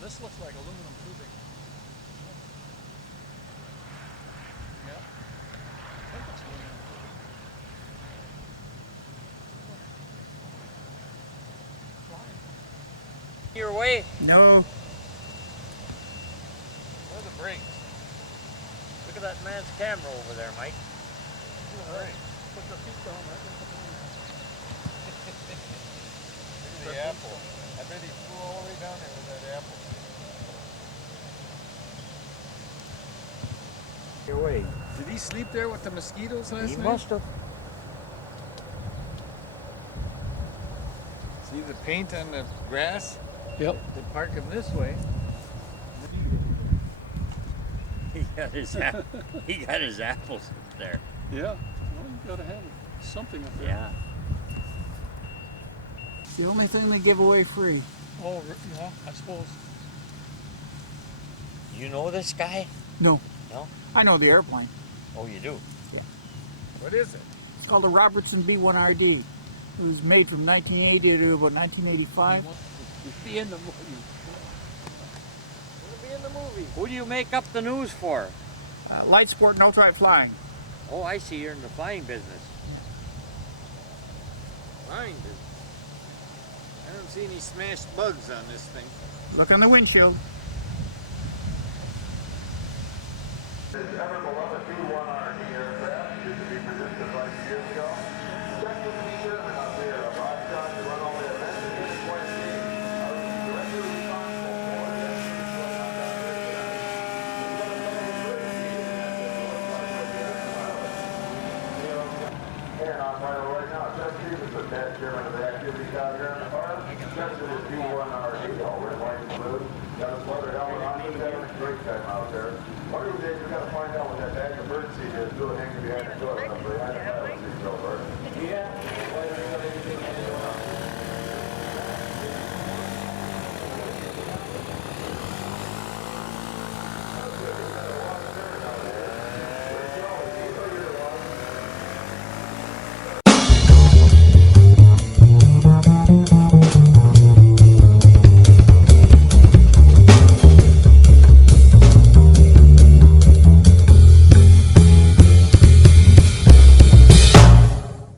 This looks like aluminum tubing. Yeah. I think it's aluminum tubing. Your way? No. Where are the brakes? Look at that man's camera over there, Mike. Right. Put the feet down, right? Look at the apple. I bet he flew all the way down there with that apple. Your way. Did he sleep there with the mosquitoes last night? He must have. See the paint on the grass? Yep. They park him this way. He got his apples up there. Yeah. Well, you gotta have something up there. Yeah. It's the only thing they give away free. Oh, yeah, I suppose. You know this guy? No. No? I know the airplane. Oh, you do? Yeah. What is it? It's called a Robertson B1-RD. It was made from 1980 to about 1985. Be in the movie. Be in the movie. Who do you make up the news for? Light sport and ultralight flying. Oh, I see you're in the flying business. Flying business. I don't see any smashed bugs on this thing. Look on the windshield. This ever-beloved B1-RD aircraft used to be produced 5 years ago. Check with the chairman up here of Robertson to run all the events in this point. I was directly responsible for it. And on fire right now, Chuck Stevens, the past chairman of the activities out here on the farm. Chuck is his B1-RD, all red, white, and blue. Got a leather helmet on, just having a great time out there. One of these days we got to find out what that bag of birdseed is doing hanging behind the toilet up behind the pilot seat, Robert. Yeah.